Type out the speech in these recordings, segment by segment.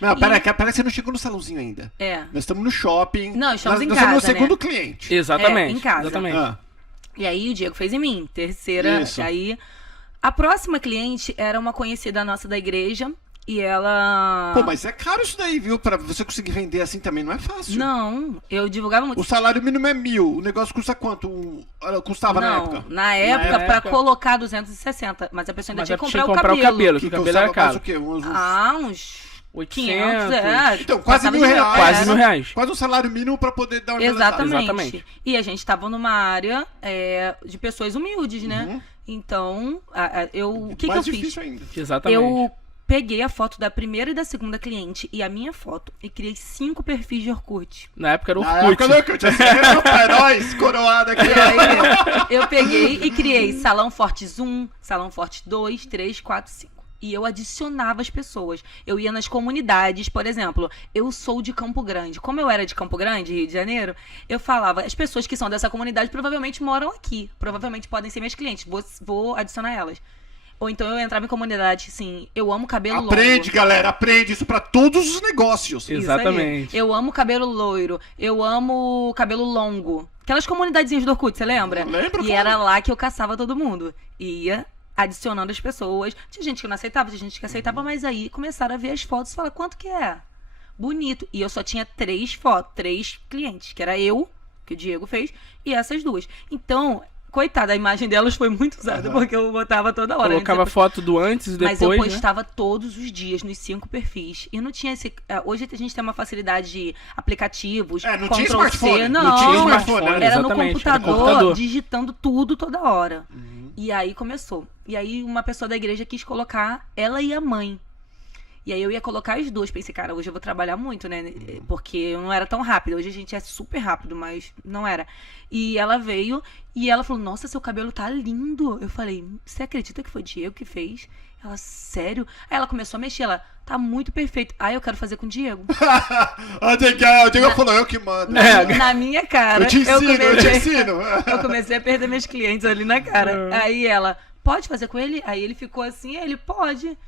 Não, pera que você não chegou no salãozinho ainda. Nós estamos no shopping. Não, estamos em nós casa, estamos no segundo né? cliente. Exatamente. Em casa. Exatamente. E aí o Diego fez em mim. Terceira. Isso. Aí a próxima cliente era uma conhecida nossa da igreja. E ela... Pô, mas é caro isso daí, viu? Pra você conseguir vender assim também não é fácil. Não, eu divulgava muito. O salário mínimo é 1.000. O negócio custa quanto? Custava na época? Na época, pra colocar 260. Mas a pessoa ainda Mas tinha é que tinha comprar que comprar o cabelo. o cabelo, que o cabelo era custava mais caro. o quê? Uns 500, 800. Então, quase passava R$1.000. de Quase R$1.000. Quase um salário mínimo pra poder dar uma Exatamente. E a gente tava numa área de pessoas humildes, né? Então, o que mais eu fiz? difícil ainda. Exatamente. Eu peguei a foto da primeira e da segunda cliente e a minha foto e criei 5 perfis de Orkut. Na época era Na Orkut. época do Orkut, assim, é nóis, coroado aqui. E aí, eu peguei e criei Salão Fortes 1, Salão Fortes 2, 3, 4, 5. E eu adicionava as pessoas. Eu ia nas comunidades, por exemplo, eu sou de Campo Grande. Como eu era de Campo Grande, Rio de Janeiro, eu falava, as pessoas que são dessa comunidade provavelmente moram aqui. Provavelmente podem ser minhas clientes. Vou adicionar elas. Ou então eu entrava em comunidade, assim, eu amo cabelo longo. Aprende, galera, aprende isso pra todos os negócios. Isso aí. Exatamente. Eu amo cabelo loiro, eu amo cabelo longo. Aquelas comunidadezinhas do Orkut, você lembra? Lembro, E claro. era lá que eu caçava todo mundo. Ia adicionando as pessoas. Tinha gente que não aceitava, tinha gente que aceitava, mas aí começaram a ver as fotos e falaram, quanto que é? Bonito. E eu só tinha 3 fotos, 3 clientes, que era eu, que o Diego fez, e essas duas. Então, coitada, a imagem delas foi muito usada, porque eu botava toda hora. Colocava foto do antes e depois, mas eu né? postava todos os dias nos 5 perfis. E não tinha esse... Hoje a gente tem uma facilidade de aplicativos, não tinha Ctrl+C. smartphone. Não, Não tinha smartphone, era no exatamente, era computador, computador. digitando tudo toda hora. E aí começou. E aí uma pessoa da igreja quis colocar ela e a mãe. E aí eu ia colocar as duas. Pensei, cara, hoje eu vou trabalhar muito, né? Porque eu não era tão rápida. Hoje a gente é super rápido, mas não era. E ela veio e ela falou, nossa, seu cabelo tá lindo. Eu falei, você acredita que foi o Diego que fez? Ela, sério? Aí ela começou a mexer, ela, tá muito perfeito. Ah, eu quero fazer com o Diego. O Diego falou, eu que mando. Na minha cara. Eu te ensino. Eu comecei a perder meus clientes ali na cara. Aí ela, pode fazer com ele? Aí ele ficou assim, ele, pode.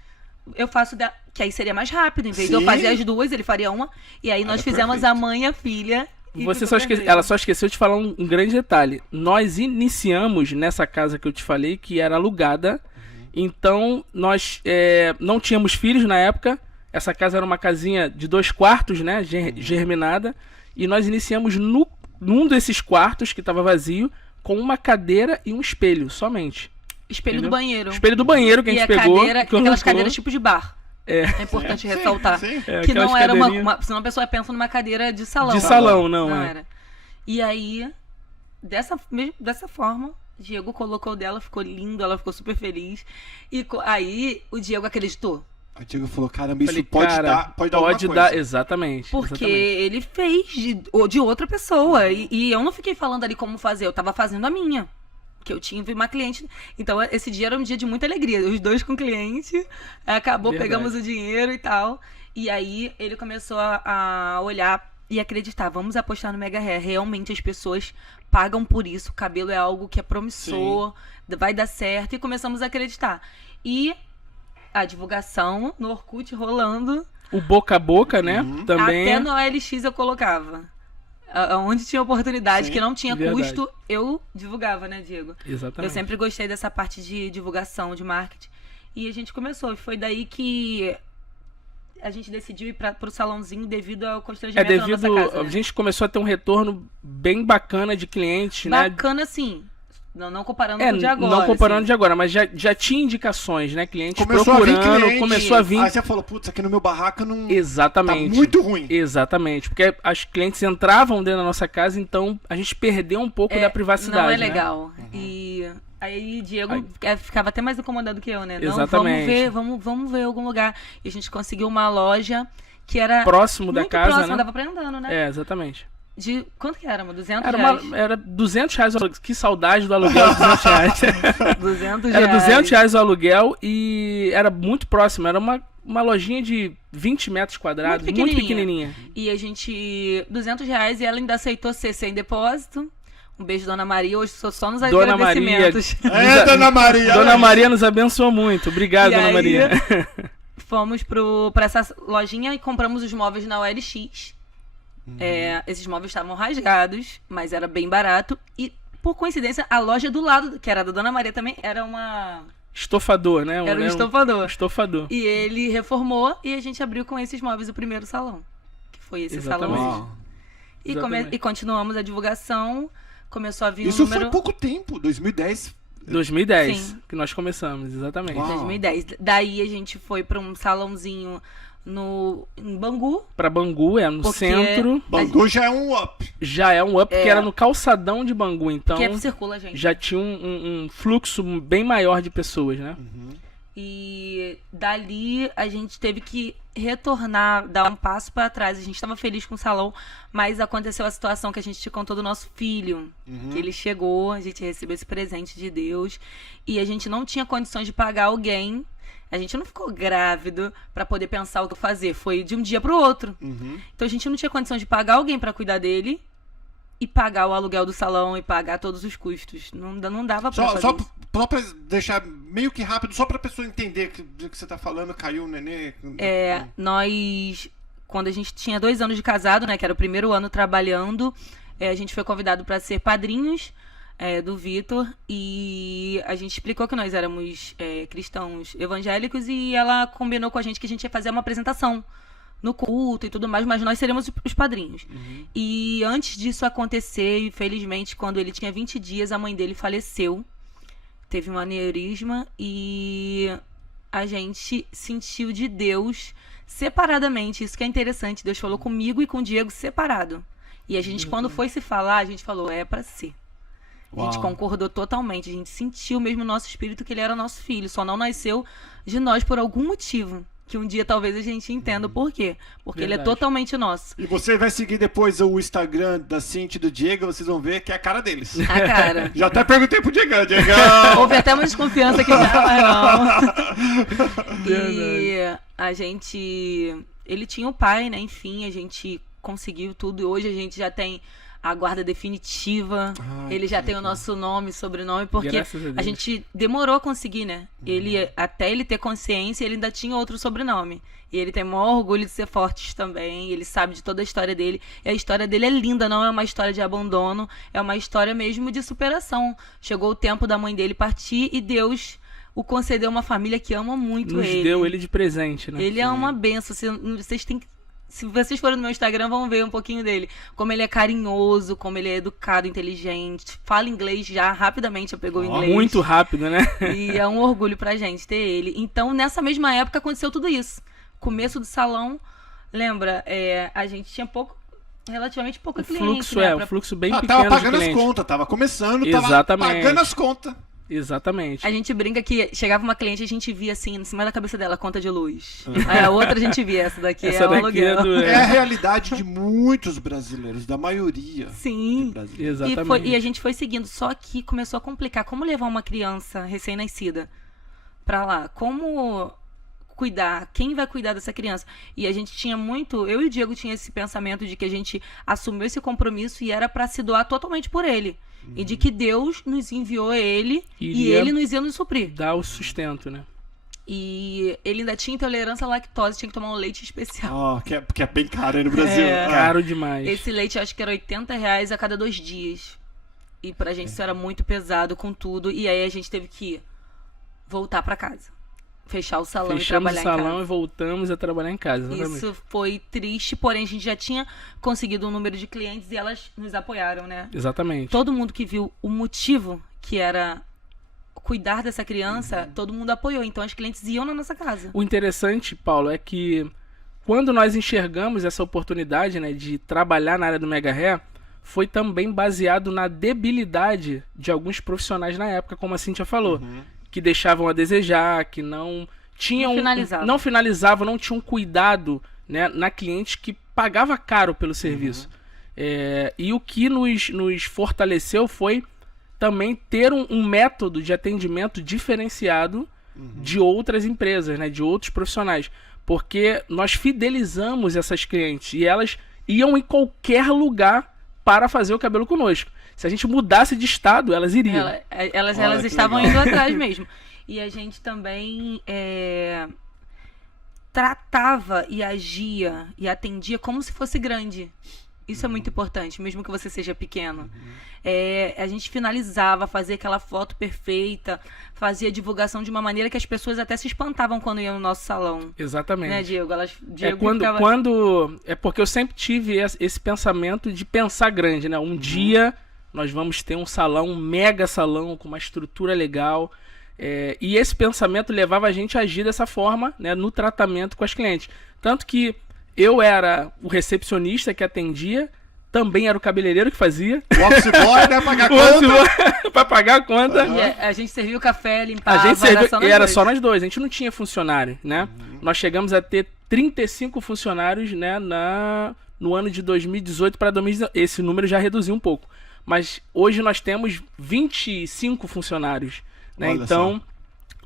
Eu faço dela, que aí seria mais rápido. Em vez de eu fazer as duas, ele faria uma. E aí nós fizemos perfeito. a mãe e a filha. E Você ficou só esquece, perfeito. ela só esqueceu de falar um grande detalhe. Nós iniciamos nessa casa que eu te falei, que era alugada. Então, nós não tínhamos filhos na época. Essa casa era uma casinha de 2 quartos, né? Germinada. E nós iniciamos num desses quartos, que estava vazio, com uma cadeira e um espelho, somente. Espelho Entendeu? do banheiro. Espelho do banheiro que a gente pegou. Cadeira, que aquelas colocou. cadeiras tipo de bar. É. É importante ressaltar. sim. Que não aquelas era cadeirinhas. senão a pessoa pensa numa cadeira de salão. De salão, não é. era. E aí, dessa forma, Diego colocou dela, ficou lindo, ela ficou super feliz. E aí, o Diego acreditou. O Diego falou, caramba, isso Falei, pode cara, dar alguma coisa. Exatamente. Porque exatamente. ele fez de outra pessoa. E eu não fiquei falando ali como fazer, eu tava fazendo a minha. Que eu tinha uma cliente. Então, esse dia era um dia de muita alegria. Os dois com cliente. Acabou, Verdade. pegamos o dinheiro e tal. E aí, ele começou a olhar e acreditar. Vamos apostar no Mega Hair. Realmente, as pessoas pagam por isso. O cabelo é algo que é promissor. Vai dar certo. E começamos a acreditar. E a divulgação no Orkut rolando. O boca a boca, né? Também. Até no OLX eu colocava. Onde tinha oportunidade, Sim, que não tinha verdade. custo, eu divulgava, né, Diego? Exatamente. Eu sempre gostei dessa parte de divulgação, de marketing. E a gente começou. Foi daí que a gente decidiu ir pro salãozinho devido ao constrangimento da nossa casa, A né? gente começou a ter um retorno bem bacana de clientes, né? Bacana, sim. Não comparando com o de agora. Não comparando assim. de agora, mas já tinha indicações, né? Clientes Começou a vir procurando, cliente. começou a vir. Aí você falou, putz, aqui no meu barraco não... Exatamente. Tá muito ruim. Exatamente, porque as clientes entravam dentro da nossa casa, então a gente perdeu um pouco da privacidade. Não é né? legal. E aí Diego ficava até mais incomodado que eu, né? Exatamente. Não, vamos ver algum lugar. E a gente conseguiu uma loja que era Próximo da muito casa, próximo, né? dava pra ir andando, né? É, exatamente. De quanto que era, amor? 200 Era, reais? era R$200 o aluguel. Que saudade do aluguel de R$200. 200 Era reais. R$200 o aluguel e era muito próximo. Era uma lojinha de 20 metros quadrados, muito pequenininha. E a gente... 200 reais e ela ainda aceitou ser sem depósito. Um beijo, Dona Maria. Hoje sou só nos Dona Maria. agradecimentos. Dona Maria. Dona Maria nos abençoou muito. Obrigado, E Dona aí, Maria. fomos pra essa lojinha e compramos os móveis na OLX. Esses móveis estavam rasgados, mas era bem barato. E, por coincidência, a loja do lado, que era da Dona Maria também, era uma... Estofador, né? Era um estofador. Estofador. E ele reformou e a gente abriu com esses móveis o primeiro salão. Que foi esse Exatamente. salão. Exatamente. E continuamos a divulgação. Começou a vir Isso um número... foi pouco tempo, 2010. 2010, Sim. que nós começamos, exatamente. Uau. 2010. Daí a gente foi pra um salãozinho em Bangu. Pra Bangu, no Porque- centro. Bangu já é um up. Já é um up, que era no calçadão de Bangu, então Que circula, gente. já tinha um fluxo bem maior de pessoas, né? E dali a gente teve que retornar, dar um passo pra trás. A gente estava feliz com o salão, mas aconteceu a situação que a gente te contou do nosso filho. Que ele chegou, a gente recebeu esse presente de Deus e a gente não tinha condições de pagar alguém. A gente não ficou grávido pra poder pensar o que fazer. Foi de um dia pro outro. Então a gente não tinha condição de pagar alguém pra cuidar dele e pagar o aluguel do salão e pagar todos os custos. Não dava pra fazer isso. Só pra deixar meio que rápido, só pra pessoa entender que do que você tá falando, caiu o nenê. Nós, quando a gente tinha 2 anos de casado, né, que era o primeiro ano trabalhando, a gente foi convidado para ser padrinhos do Vitor e a gente explicou que nós éramos cristãos evangélicos e ela combinou com a gente que a gente ia fazer uma apresentação no culto e tudo mais, mas nós seríamos os padrinhos. E antes disso acontecer, infelizmente, quando ele tinha 20 dias, a mãe dele faleceu. Teve um aneurisma e a gente sentiu de Deus separadamente. Isso que é interessante. Deus falou comigo e com o Diego separado. E a gente, quando foi se falar, a gente falou, é pra ser. A gente concordou totalmente. A gente sentiu mesmo no nosso espírito que ele era nosso filho. Só não nasceu de nós por algum motivo. Que um dia talvez a gente entenda o porquê. Porque ele é Verdade. totalmente nosso. E você vai seguir depois o Instagram da Cintia e do Diego, vocês vão ver que é a cara deles. A cara. Já até perguntei pro Diegão, Diegão! Houve até uma desconfiança aqui já, mas não. E a gente... Ele tinha o pai, né? Enfim, a gente conseguiu tudo. E hoje a gente já tem a guarda definitiva. Ele já tem o nosso nome, sobrenome, porque Graças a Deus. a gente demorou a conseguir, né? Até ele ter consciência, ele ainda tinha outro sobrenome. E ele tem o maior orgulho de ser Fortes também. Ele sabe de toda a história dele. E a história dele é linda, não é uma história de abandono. É uma história mesmo de superação. Chegou o tempo da mãe dele partir e Deus o concedeu uma família que ama muito Nos ele. deu ele de presente, né? Ele é uma benção. Vocês têm que... Se vocês forem no meu Instagram, vão ver um pouquinho dele. Como ele é carinhoso, como ele é educado, inteligente. Fala inglês já, rapidamente eu pegou o inglês. Muito rápido, né? E é um orgulho pra gente ter ele. Então, nessa mesma época, aconteceu tudo isso. Começo do salão, lembra? A gente tinha relativamente pouco O cliente, fluxo né? um fluxo bem Ah, pequeno tava de pagando as cliente. contas, tava começando, Exatamente. tava pagando as contas. Exatamente. A gente brinca que chegava uma cliente e a gente via assim, em cima da cabeça dela, conta de luz. Aí a outra a gente via, essa daqui Essa é o daqui é aluguel. do... É a realidade de muitos brasileiros, da maioria. Sim. de brasileiros. Exatamente. E a gente foi seguindo, só que começou a complicar. Como levar uma criança recém-nascida pra lá? Como cuidar? Quem vai cuidar dessa criança? E a gente tinha muito... Eu e o Diego tinha esse pensamento de que a gente assumiu esse compromisso e era pra se doar totalmente por ele. E de que Deus nos enviou ele e Iria ele nos ia nos suprir. Dá o sustento, né? E ele ainda tinha intolerância à lactose, tinha que tomar um leite especial. Ó, porque é bem caro aí no Brasil. É. Caro demais. Esse leite acho que era R$80 a cada 2 dias. E pra gente isso era muito pesado com tudo. E aí a gente teve que voltar pra casa. Fechar o salão Fechamos e trabalhar o salão em e casa. voltamos a trabalhar em casa. Exatamente. Isso foi triste, porém a gente já tinha conseguido um número de clientes e elas nos apoiaram, né? Exatamente. Todo mundo que viu o motivo que era cuidar dessa criança, todo mundo apoiou. Então as clientes iam na nossa casa. O interessante, Paulo, é que quando nós enxergamos essa oportunidade, né, de trabalhar na área do Mega Hair, foi também baseado na debilidade de alguns profissionais na época, como a Cíntia falou, que deixavam a desejar, que não tinham, Não finalizavam. não tinham cuidado, né, na cliente que pagava caro pelo serviço. E o que nos fortaleceu foi também ter um método de atendimento diferenciado de outras empresas, né, de outros profissionais. Porque nós fidelizamos essas clientes e elas iam em qualquer lugar para fazer o cabelo conosco. Se a gente mudasse de estado, elas iriam. Elas Olha, que estavam legal. indo atrás mesmo. E a gente também tratava e agia e atendia como se fosse grande. Isso é muito importante, mesmo que você seja pequeno. A gente finalizava, fazia aquela foto perfeita, fazia divulgação de uma maneira que as pessoas até se espantavam quando iam no nosso salão. Exatamente. Né, Diego? É porque eu sempre tive esse pensamento de pensar grande, né? Um dia nós vamos ter um salão, um mega salão, com uma estrutura legal. E esse pensamento levava a gente a agir dessa forma, né, no tratamento com as clientes. Tanto que eu era o recepcionista que atendia, também era o cabeleireiro que fazia. O office boy, né? Pagar a conta. Pra pagar a conta. E a gente servia o café, limpava, era só nós dois. A gente não tinha funcionário, né? Nós chegamos a ter 35 funcionários, né, no ano de 2018 para 2019. Esse número já reduziu um pouco. Mas hoje nós temos 25 funcionários. Né? Então,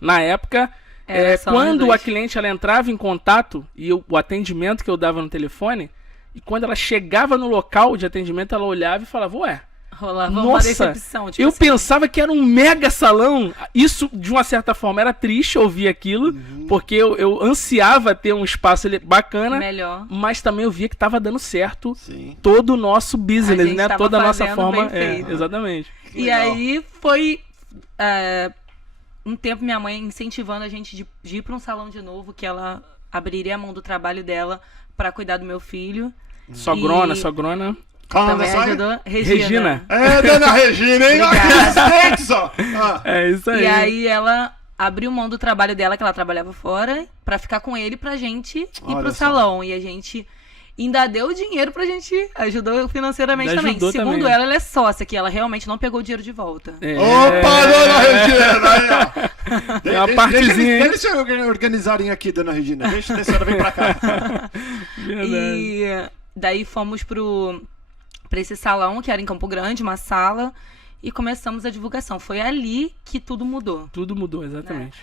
na época, quando a cliente ela entrava em contato e o atendimento que eu dava no telefone, e quando ela chegava no local de atendimento, ela olhava e falava, ué, rolava uma decepção. Tipo eu assim, pensava que era um mega salão. Isso, de uma certa forma, era triste ouvir aquilo, porque eu ansiava ter um espaço bacana, melhor. Mas também eu via que estava dando certo todo o nosso business, né? Toda a nossa forma. Exatamente. E aí foi um tempo minha mãe incentivando a gente de ir para um salão de novo, que ela abriria a mão do trabalho dela para cuidar do meu filho. Sogrona. Também ajudou. Regina. Dona Regina, hein? É isso aí. E aí ela abriu mão do trabalho dela, que ela trabalhava fora, pra ficar com ele pra gente ir pro salão. E a gente ainda deu dinheiro pra gente, ajudou financeiramente também. Segundo ela é sócia, que ela realmente não pegou o dinheiro de volta. Opa, Dona Regina! Aí, ó. Tem uma partezinha. Deixa eles se organizarem aqui, Dona Regina. Deixa a senhora vir pra cá. E daí fomos pra esse salão, que era em Campo Grande, uma sala, e começamos a divulgação. Foi ali que tudo mudou. Tudo mudou, exatamente.